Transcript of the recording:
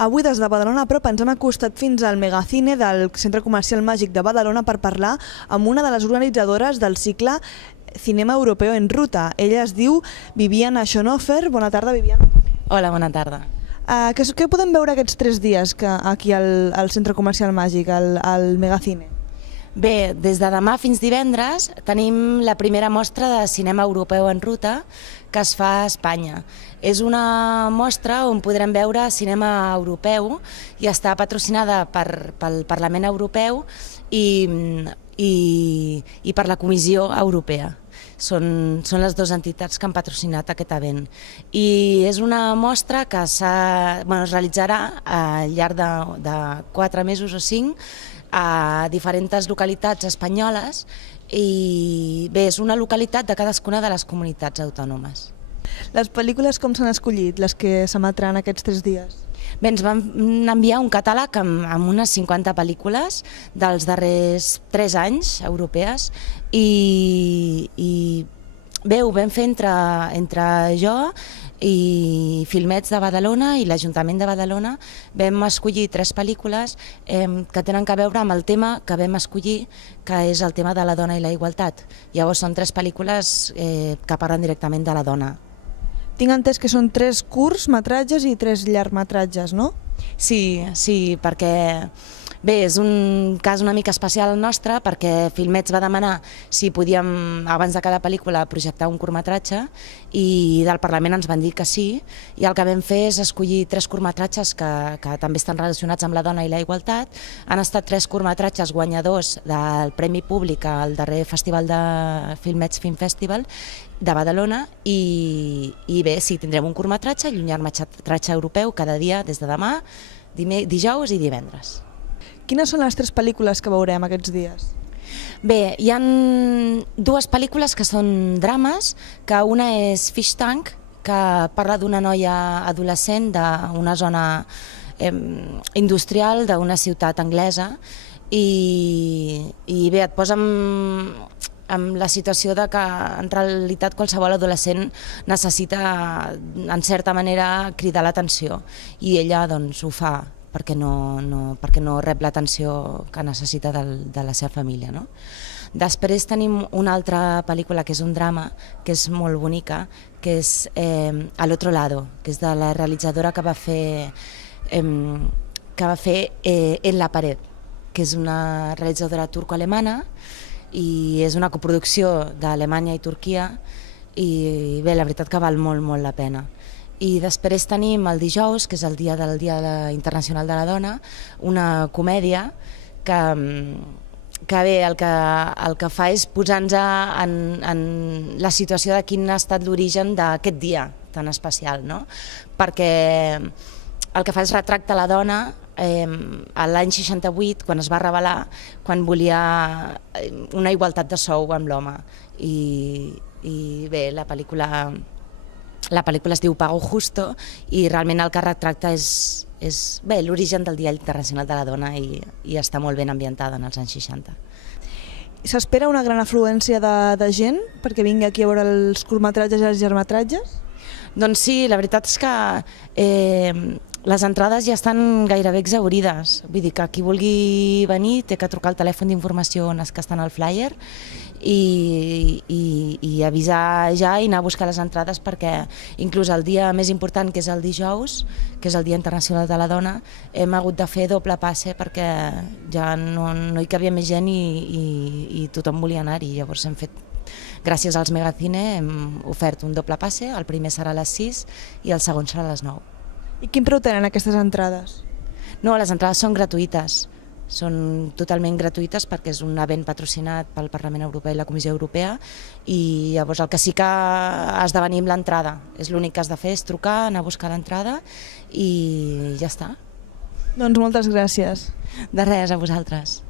Avui des de Badalona Prop ens hem acostat fins al Megacine del Centre Comercial Màgic de Badalona per parlar amb una de les organitzadores del cicle Cinema Europeo en Ruta. Ella es diu Viviana Schönhofer. Bona tarda, Viviana. Hola, bona tarda. Què podem veure aquests 3 dies aquí al Centre Comercial Màgic, al Megacine? Bé, des de demà fins divendres tenim la primera mostra de cinema europeu en ruta que es fa a Espanya. És una mostra on podrem veure cinema europeu i està patrocinada pel Parlament Europeu i per la Comissió Europea. Són les dues entitats que han patrocinat aquest event. I és una mostra que es realitzarà al llarg de 4 mesos o 5 a diferents localitats espanyoles i bé, és una localitat de cadascuna de les comunitats autònomes. Les pel·lícules com s'han escollit, les que s'emetran aquests 3 dies? Bé, ens van enviar un catàleg amb unes 50 pel·lícules dels darrers 3 anys europees i bé, ho vam fer entre jo i Filmets de Badalona i l'Ajuntament de Badalona. Vam escollir 3 pel·lícules que tenen a veure amb el tema que vam escollir, que és el tema de la dona i la igualtat. Llavors són 3 pel·lícules que parlen directament de la dona. Tinc entès que són 3 curtmetratges i 3 llargmetratges, no? Sí, perquè bé, és un cas una mica especial nostre perquè Filmets va demanar si podíem, abans de cada pel·lícula, projectar un curtmetratge i del Parlament ens van dir que sí, i el que vam fer és escollir 3 curtmetratges que també estan relacionats amb la dona i la igualtat. Han estat 3 curtmetratges guanyadors del Premi Públic al darrer Festival de Filmets Film Festival de Badalona i bé, sí, tindrem un curtmetratge i un llargmetratge europeu cada dia des de demà, dijous i divendres. Quines són les 3 pel·lícules que veurem aquests dies? Bé, hi ha 2 pel·lícules que són drames, que una és Fish Tank, que parla d'una noia adolescent d'una zona industrial d'una ciutat anglesa i bé, et posa amb la situació de que en realitat qualsevol adolescent necessita en certa manera cridar l'atenció i ella doncs ho fa perquè no rep l'atenció que necessita de la seva família, no? Després tenim una altra pel·lícula que és un drama, que és molt bonica, que és Al otro lado, que és de la realitzadora que va fer En la pared, que és una realitzadora turco-alemana i és una coproducció d'Alemanya i Turquia i bé, la veritat que val molt, molt la pena. I després tenim el dijous, que és el dia internacional de la dona, una comèdia que bé, el que fa és posar-nos en la situació de quin ha estat l'origen d'aquest dia tan especial, no? Perquè el que fa és retractar la dona l'any 68, quan es va rebel·lar, quan volia una igualtat de sou amb l'home. I bé, la pel·lícula es diu Pago Justo i realment el que retracta és l'origen del Dia Internacional de la Dona i està molt ben ambientada en els anys 60. S'espera una gran afluència de gent perquè vingui aquí a veure els curtmetratges i els llargmetratges? Doncs sí, la veritat és que les entrades ja estan gairebé exhaurides. Vull dir que qui vulgui venir té que trucar al telèfon d'informació que està en el flyer i avisar ja i anar a buscar les entrades perquè inclús el dia més important, que és el dijous, que és el Dia Internacional de la Dona, hem hagut de fer doble passe perquè ja no hi cabia més gent i tothom volia anar-hi. Llavors hem fet, gràcies als Megacine, hem ofert un doble passe, el primer serà a les 6 i el segon serà a les 9. I quin preu tenen aquestes entrades? No, les entrades són gratuïtes. Són totalment gratuïtes perquè és un event patrocinat pel Parlament Europeu i la Comissió Europea i llavors el que sí que has de venir amb l'entrada. És l'únic que has de fer, és trucar, anar a buscar l'entrada i ja està. Doncs moltes gràcies. De res, a vosaltres.